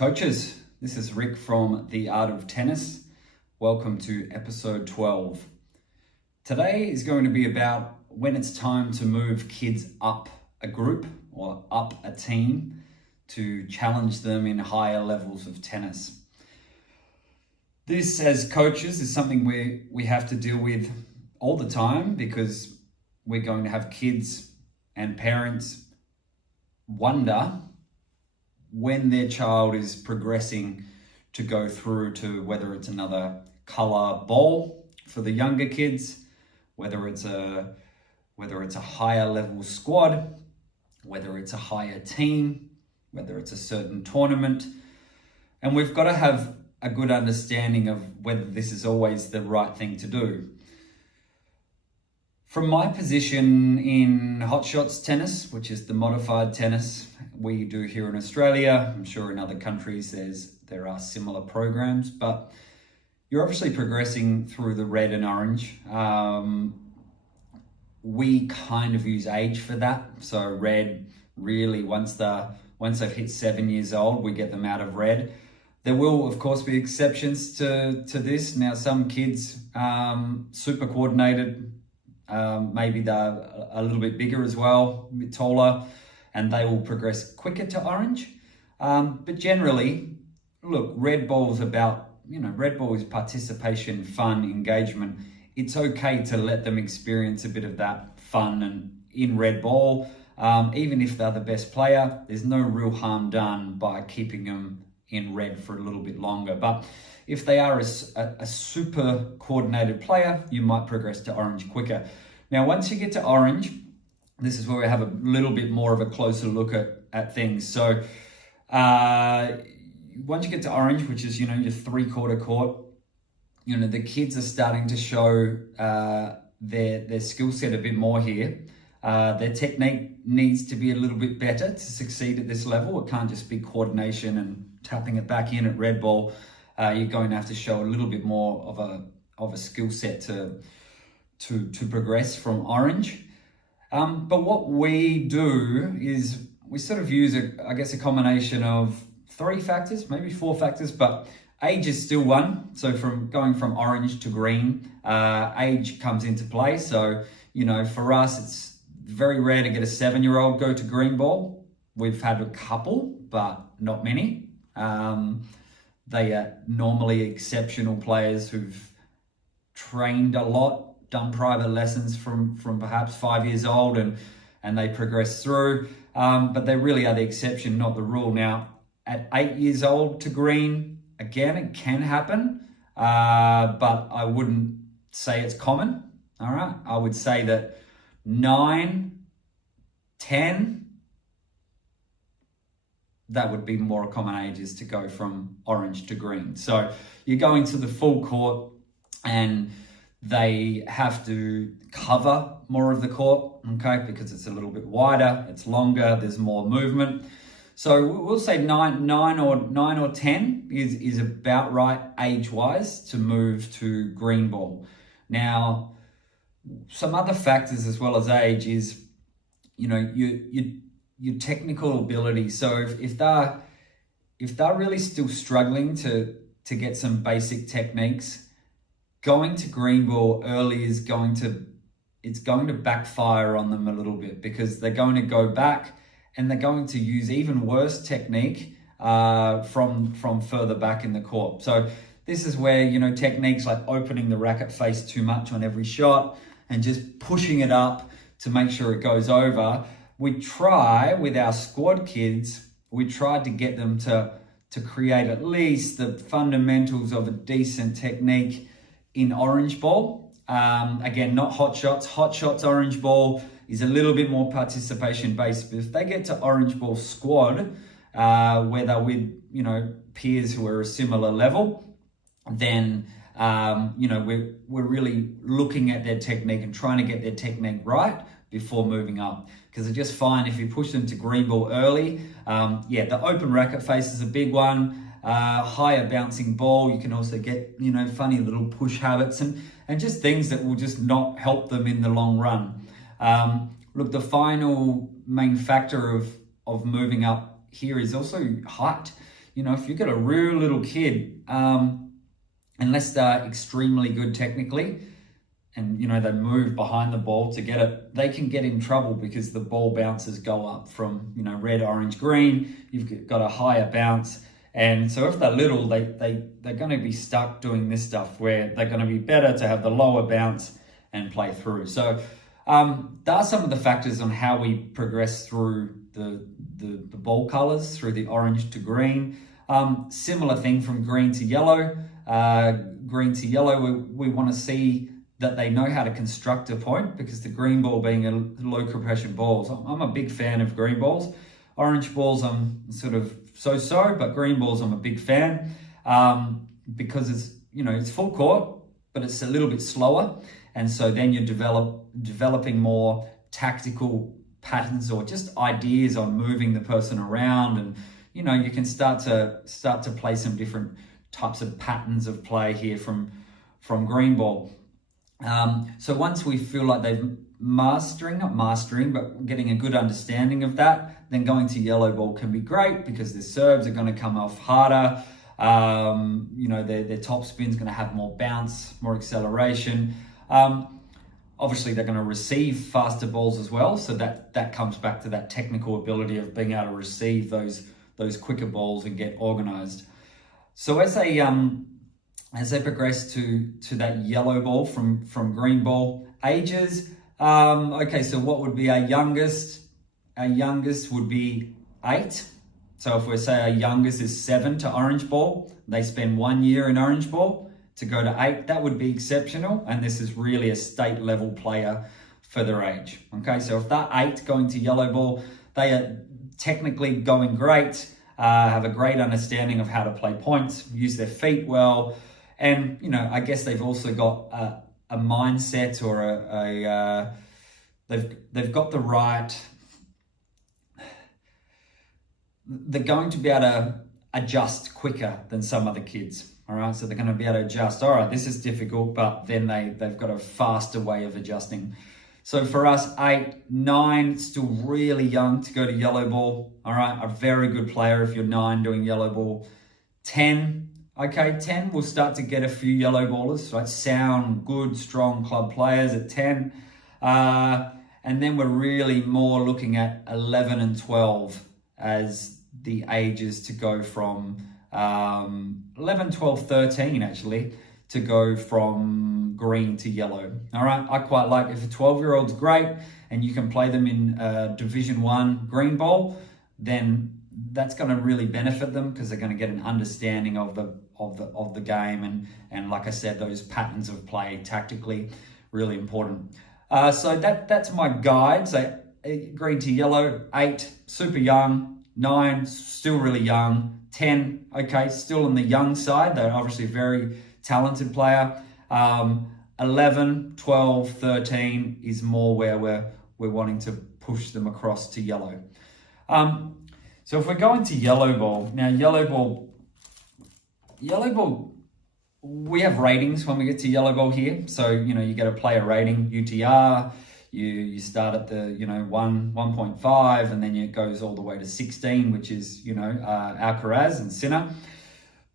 Coaches, this is Rick from The Art of Tennis. Welcome to episode 12. Today is going to be about when it's time to move kids up a group or up a team to challenge them in higher levels of tennis. This, as coaches, is something we have to deal with all the time because we're going to have kids and parents wonder when their child is progressing to go through to whether it's another color ball for the younger kids, whether it's a higher level squad, whether it's a higher team, whether it's a certain tournament. And we've got to have a good understanding of whether this is always the right thing to do. From my position in Hot Shots tennis, which is the modified tennis we do here in Australia, I'm sure in other countries there are similar programs, but you're obviously progressing through the red and orange. We kind of use age for that. So red, really, once they've hit 7 years old, we get them out of red. There will, of course, be exceptions to this. Now, some kids, super coordinated, maybe they're a little bit bigger as well, a bit taller, and they will progress quicker to orange. But generally, look, red ball is participation, fun, engagement. It's okay to let them experience a bit of that fun and in red ball. Even if they're the best player, there's no real harm done by keeping them in red for a little bit longer. But if they are a super coordinated player, you might progress to orange quicker. Now, once you get to orange, this is where we have a little bit more of a closer look at things. So once you get to orange, which is, your 3/4 court, the kids are starting to show their skill set a bit more here. Their technique needs to be a little bit better to succeed at this level. It can't just be coordination and tapping it back in at red ball. You're going to have to show a little bit more of a skill set to progress from orange. But what we do is we sort of use a combination of 3 factors, maybe 4 factors, but age is still one. So from going from orange to green, age comes into play. So, for us, it's very rare to get a 7-year-old go to green ball. We've had a couple, but not many. They are normally exceptional players who've trained a lot, done private lessons from perhaps 5 years old, and they progress through. But they really are the exception, not the rule. Now, at 8 years old to green, again, it can happen, but I wouldn't say it's common. All right, I would say that 9, 10, that would be more common ages to go from orange to green. So you're going to the full court and they have to cover more of the court, okay, because it's a little bit wider, it's longer, there's more movement. So we'll say 9 or 10 is about right age-wise to move to green ball. Now, some other factors as well as age is, your technical ability. So if they're really still struggling to get some basic techniques, going to green ball early is going to backfire on them a little bit because they're going to go back and they're going to use even worse technique from further back in the court. So this is where, techniques like opening the racket face too much on every shot and just pushing it up to make sure it goes over. We try with our squad kids, we tried to get them to create at least the fundamentals of a decent technique in orange ball. Again, not hot shots. Hot shots orange ball is a little bit more participation based. But if they get to orange ball squad, where they're with, peers who are a similar level, then, we're really looking at their technique and trying to get their technique right before moving up. Because I just find if you push them to green ball early, the open racket face is a big one. Higher bouncing ball, you can also get, funny little push habits and just things that will just not help them in the long run. Look, the final main factor of moving up here is also height. if you've got a real little kid, unless they're extremely good technically, and they move behind the ball to get it, they can get in trouble because the ball bounces go up from red, orange, green. You've got a higher bounce, and so if they're little, they're going to be stuck doing this stuff where they're going to be better to have the lower bounce and play through. So there are some of the factors on how we progress through the ball colors, through the orange to green. Similar thing from green to yellow. Green to yellow, we want to see that they know how to construct a point, because the green ball being a low compression balls, I'm a big fan of green balls. Orange balls I'm sort of so-so, but green balls I'm a big fan, because it's full court, but it's a little bit slower. And so then you're developing more tactical patterns or just ideas on moving the person around, and you can start to play some different types of patterns of play here from green ball. So once we feel like they've not mastering, but getting a good understanding of that, then going to yellow ball can be great, because their serves are going to come off harder. Their top spin's going to have more bounce, more acceleration. Obviously, they're going to receive faster balls as well, so that comes back to that technical ability of being able to receive those quicker balls and get organized. So as they progress to that yellow ball from green ball ages, okay, so what would be our youngest? Our youngest would be 8. So if we say our youngest is 7 to orange ball, they spend 1 year in orange ball to go to 8, that would be exceptional. And this is really a state level player for their age. Okay, so if they're 8 going to yellow ball, they are technically going great, have a great understanding of how to play points, use their feet well. And, I guess they've also got a mindset or they've got the right, they're going to be able to adjust quicker than some other kids. All right, so they're going to be able to adjust. All right, this is difficult, but then they've got a faster way of adjusting. So for us, 8, 9, still really young to go to yellow ball. All right, a very good player if you're 9 doing yellow ball. 10, okay, 10, we'll start to get a few yellow ballers, right? Sound good, strong club players at 10. And then we're really more looking at 11 and 12 as the ages to go from 11, 12, 13 actually, to go from green to yellow. All right, I quite like, if a 12-year-old's great and you can play them in Division 1 green ball, then that's going to really benefit them, because they're going to get an understanding of the game, and like I said, those patterns of play tactically really important. So that's my guide. So green to yellow, 8 super young, 9 still really young, 10 okay, still on the young side, they're obviously a very talented player. 11, 12, 13 is more where we're wanting to push them across to yellow. So if we're going to yellow ball, now yellow ball, we have ratings when we get to yellow ball here. So, you get a player rating, UTR, you start at the, 1.5, and then it goes all the way to 16, which is, Alcaraz and Sinner.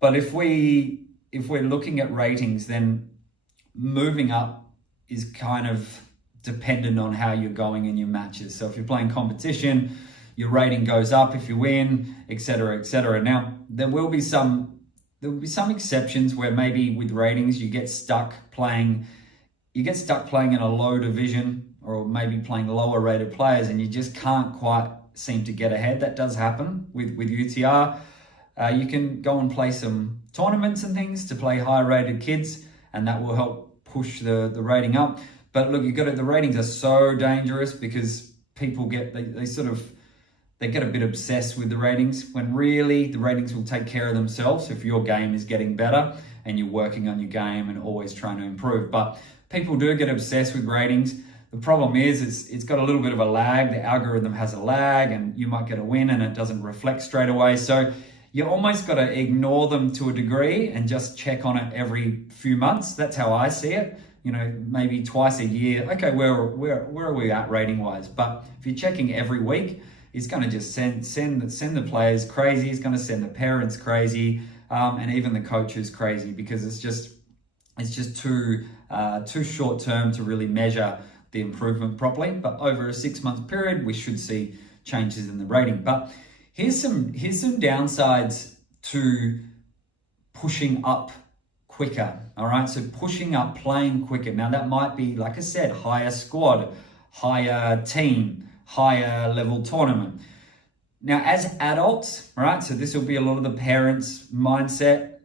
But if we're looking at ratings, then moving up is kind of dependent on how you're going in your matches. So if you're playing competition, your rating goes up if you win, etc., etc. Now, there will be some exceptions where maybe with ratings you get stuck playing in a low division, or maybe playing lower rated players, and you just can't quite seem to get ahead. That does happen with UTR. You can go and play some tournaments and things to play higher rated kids, and that will help push the rating up. But look, the ratings are so dangerous, because people get a bit obsessed with the ratings, when really the ratings will take care of themselves if your game is getting better and you're working on your game and always trying to improve. But people do get obsessed with ratings. The problem is it's got a little bit of a lag. The algorithm has a lag, and you might get a win and it doesn't reflect straight away. So you almost got to ignore them to a degree and just check on it every few months. That's how I see it. Maybe twice a year. Okay, where are we at rating wise? But if you're checking every week, is going to just send the players crazy. He's going to send the parents crazy, and even the coaches crazy, because it's just too short term to really measure the improvement properly. But over a 6-month period, we should see changes in the rating. But here's some downsides to pushing up quicker. All right, so pushing up, playing quicker. Now that might be, like I said, higher squad, higher team, higher level tournament. Now, as adults, right, so this will be a lot of the parents' mindset.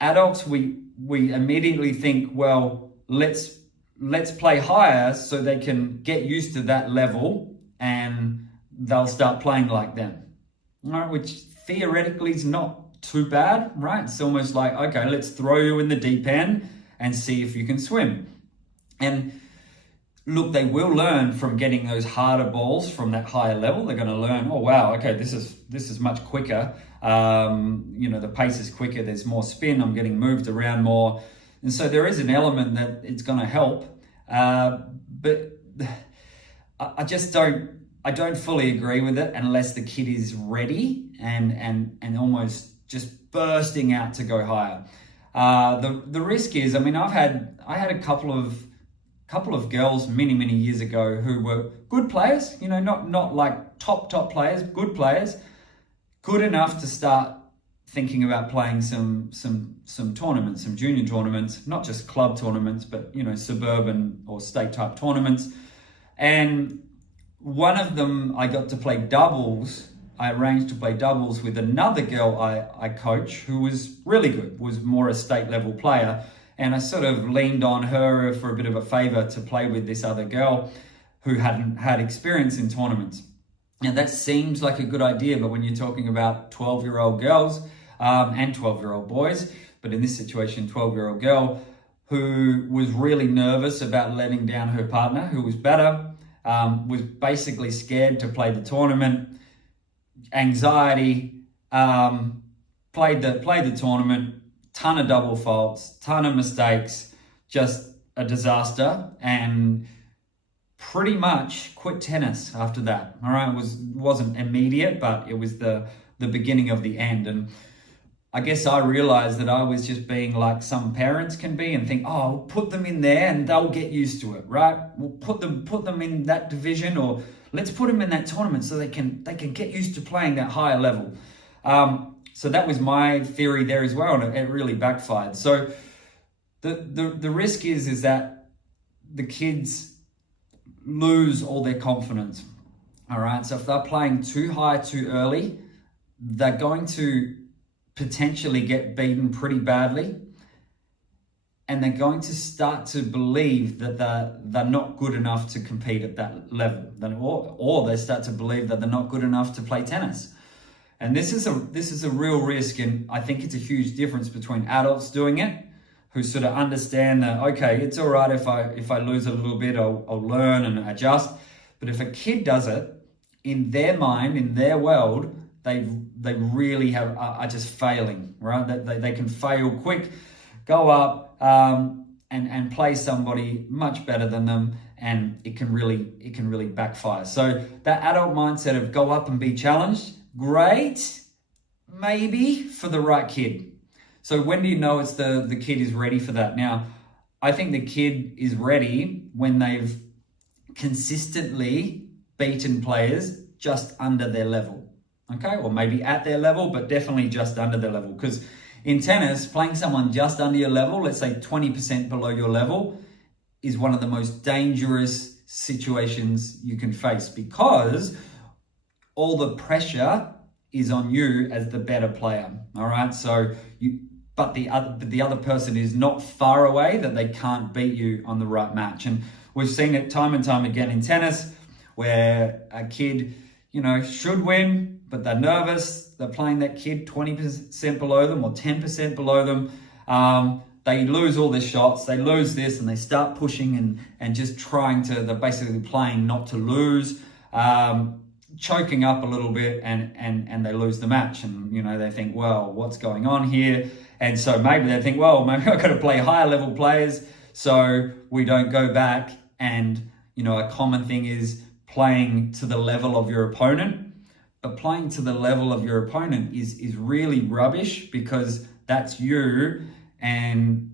Adults, we immediately think, well, let's play higher so they can get used to that level and they'll start playing like them. All right, which theoretically is not too bad, right? It's almost like, okay, let's throw you in the deep end and see if you can swim. And look, they will learn from getting those harder balls from that higher level. They're going to learn, oh wow, okay, this is much quicker. The pace is quicker. There's more spin. I'm getting moved around more, and so there is an element that it's going to help. But I just don't. I don't fully agree with it unless the kid is ready and almost just bursting out to go higher. The risk is, I mean, I had a couple of girls many years ago who were good players, not like top players, good players, good enough to start thinking about playing some tournaments, some junior tournaments, not just club tournaments, but suburban or state type tournaments. And one of them, I got to play doubles. I arranged to play doubles with another girl I coach who was really good, was more a state level player. And I sort of leaned on her for a bit of a favor to play with this other girl who hadn't had experience in tournaments. Now that seems like a good idea, but when you're talking about 12-year-old girls and 12-year-old boys, but in this situation, 12-year-old girl who was really nervous about letting down her partner, who was better, was basically scared to play the tournament, anxiety, played the tournament, ton of double faults, ton of mistakes, just a disaster, and pretty much quit tennis after that. All right, it wasn't immediate, but it was the beginning of the end. And I guess I realized that I was just being like some parents can be and think, oh, we'll put them in there and they'll get used to it, right? We'll put them in that division, or let's put them in that tournament so they can get used to playing that higher level. So that was my theory there as well, and it really backfired. So the risk is that the kids lose all their confidence. All right, so if they're playing too high too early, they're going to potentially get beaten pretty badly, and they're going to start to believe that they're not good enough to compete at that level, or they start to believe that they're not good enough to play tennis. And this is a real risk, and I think it's a huge difference between adults doing it, who sort of understand that, okay, it's all right if I lose a little bit, I'll learn and adjust. But if a kid does it, in their mind, in their world, they really are just failing, right? They can fail quick, go up and play somebody much better than them, and it can really backfire. So that adult mindset of go up and be challenged, great, maybe for the right kid. So when do you know it's the kid is ready for that? Now, I think the kid is ready when they've consistently beaten players just under their level. Okay, or maybe at their level, but definitely just under their level. Because in tennis, playing someone just under your level, let's say 20% below your level, is one of the most dangerous situations you can face, because all the pressure is on you as the better player. All right, so but the other person is not far away that they can't beat you on the right match. And we've seen it time and time again in tennis, where a kid, should win, but they're nervous. They're playing that kid 20% below them or 10% below them. They lose all their shots. They lose this, and they start pushing and just trying to. They're basically playing not to lose, choking up a little bit, and they lose the match. And they think, well, what's going on here? And so maybe they think, well, maybe I've got to play higher level players so we don't go back. And a common thing is playing to the level of your opponent. But playing to the level of your opponent is really rubbish, because that's you, and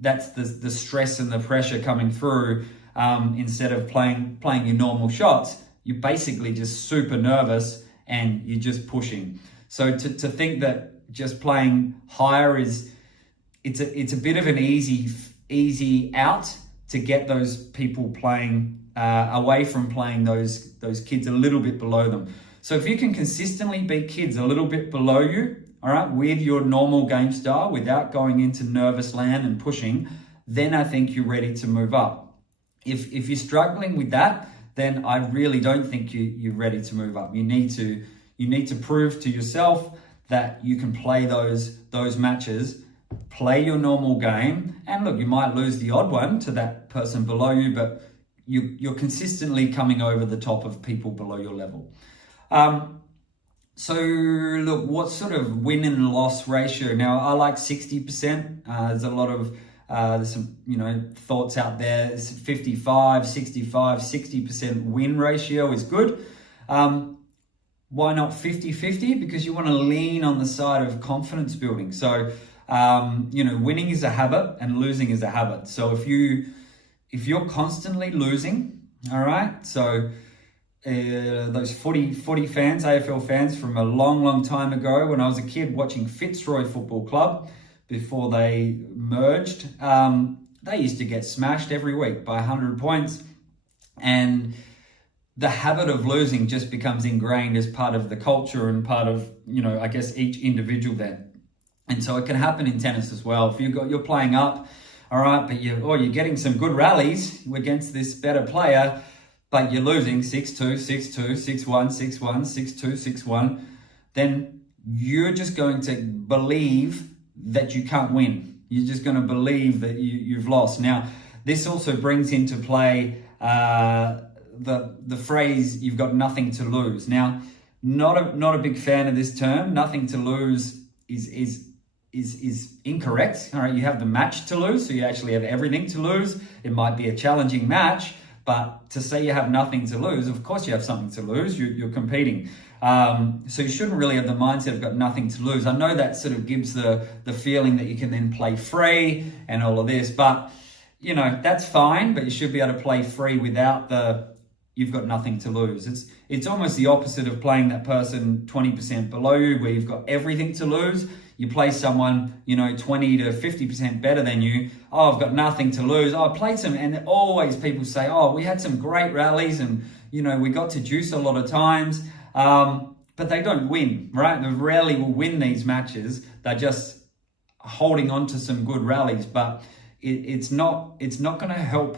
that's the stress and the pressure coming through. Instead of playing your normal shots, you're basically just super nervous and you're just pushing. So to think that just playing higher it's a bit of an easy out to get those people playing away from playing those kids a little bit below them. So if you can consistently beat kids a little bit below you, all right, with your normal game style, without going into nervous land and pushing, then I think you're ready to move up. If you're struggling with that, then I really don't think you're ready to move up. You need to prove to yourself that you can play those matches, play your normal game, and look, you might lose the odd one to that person below you, but you're consistently coming over the top of people below your level. So look, what sort of win and loss ratio? Now, I like 60%. There's a lot of there's some thoughts out there. It's 55, 65, 60% win ratio is good. Why not 50-50? Because you want to lean on the side of confidence building. So winning is a habit and losing is a habit. So if you're constantly losing, all right, so those footy fans, AFL fans from a long time ago, when I was a kid watching Fitzroy Football Club before they merged, they used to get smashed every week by 100 points, and the habit of losing just becomes ingrained as part of the culture and part of I guess each individual there. And so it can happen in tennis as well. If you're playing up, all right, but you're getting some good rallies against this better player, but you're losing 6-2, 6-2, 6-1, 6-1, 6-2, 6-1, then you're just going to believe that you can't win. You're just going to believe that you've lost. Now, this also brings into play the phrase, you've got nothing to lose. Now, not a big fan of this term. Nothing to lose is incorrect. All right, you have the match to lose, so you actually have everything to lose. It might be a challenging match, but to say you have nothing to lose, of course you have something to lose. You're competing. So you shouldn't really have the mindset of got nothing to lose. I know that sort of gives the feeling that you can then play free and all of this, but that's fine, but you should be able to play free without you've got nothing to lose. It's almost the opposite of playing that person 20% below you, where you've got everything to lose. You play someone, 20 to 50% better than you. Oh, I've got nothing to lose. Oh, I played some, and always people say, oh, we had some great rallies and, we got to juice a lot of times. But they don't win, right? They rarely will win these matches. They're just holding on to some good rallies, but it's not going to help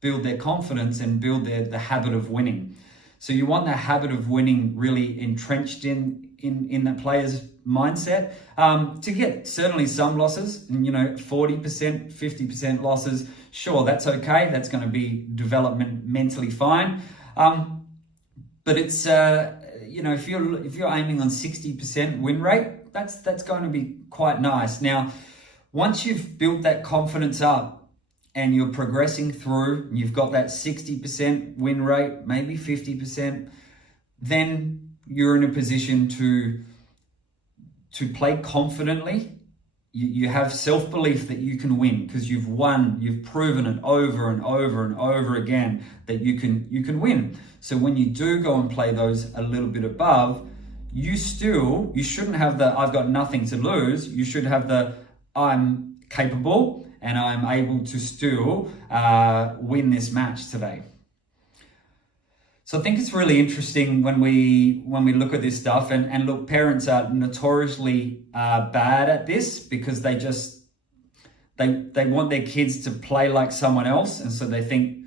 build their confidence and build the habit of winning. So you want that habit of winning really entrenched in that player's mindset. To get certainly some losses, and 40%, 50% losses, sure, that's okay. That's going to be developmentally fine. But it's if you're aiming on 60% win rate, that's going to be quite nice. Now, once you've built that confidence up and you're progressing through, you've got that 60% win rate, maybe 50%, then you're in a position to play confidently. You have self-belief that you can win because you've won. You've proven it over and over and over again that you can win. So when you do go and play those a little bit above, you shouldn't have the I've got nothing to lose. You should have the I'm capable and I'm able to still win this match today. So I think it's really interesting when we look at this stuff, and look, parents are notoriously bad at this because they want their kids to play like someone else, and so they think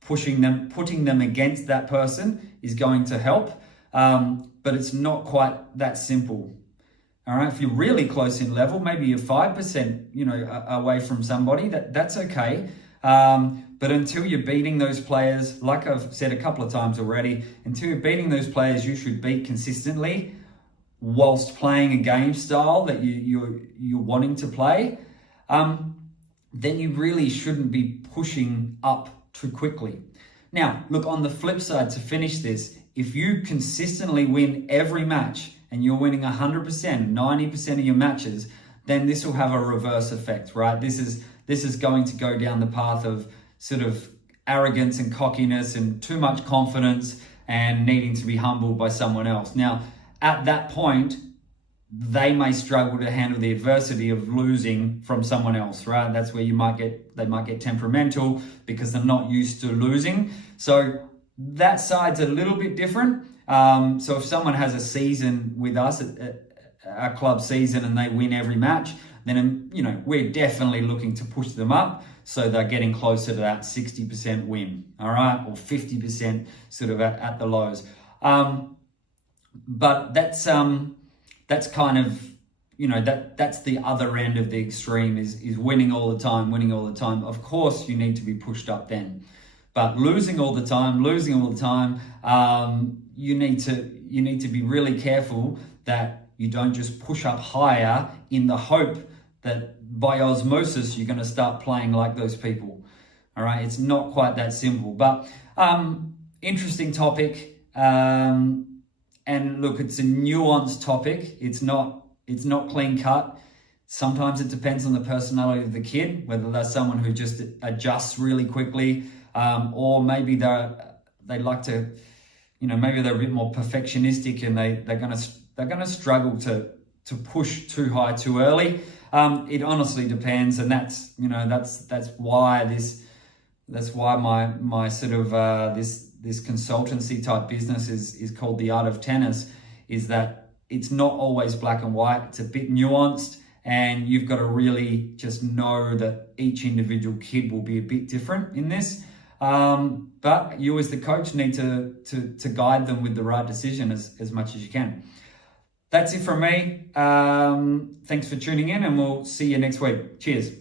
putting them against that person is going to help, but it's not quite that simple. All right, if you're really close in level, maybe you're 5%, away from somebody, that's okay. But until you're beating those players, like I've said a couple of times already, until you're beating those players you should beat consistently whilst playing a game style that you're wanting to play, then you really shouldn't be pushing up too quickly. Now, look, on the flip side, to finish this, if you consistently win every match and you're winning 100%, 90% of your matches, then this will have a reverse effect, right? This is going to go down the path of sort of arrogance and cockiness and too much confidence and needing to be humbled by someone else. Now, at that point, they may struggle to handle the adversity of losing from someone else, right? That's where they might get temperamental because they're not used to losing. So that side's a little bit different. So if someone has a season with us, our club season, and they win every match, then, you know, we're definitely looking to push them up so they're getting closer to that 60% win, all right, or 50% sort of at the lows. But that's kind of, you know, that's the other end of the extreme is winning all the time. Of course, you need to be pushed up then, but losing all the time, you need to be really careful that you don't just push up higher in the hope that by osmosis you're going to start playing like those people. All right, it's not quite that simple, but interesting topic. And look, it's a nuanced topic. It's not clean cut. Sometimes it depends on the personality of the kid, whether they're someone who just adjusts really quickly, or maybe they like to, you know, maybe they're a bit more perfectionistic and they're gonna struggle to push too high too early. It honestly depends, and that's why my sort of this consultancy type business is called The Art of Tennis, is that it's not always black and white. It's a bit nuanced, and you've got to really just know that each individual kid will be a bit different in this. But you as the coach need to guide them with the right decision as much as you can. That's it from me. Thanks for tuning in, and we'll see you next week. Cheers.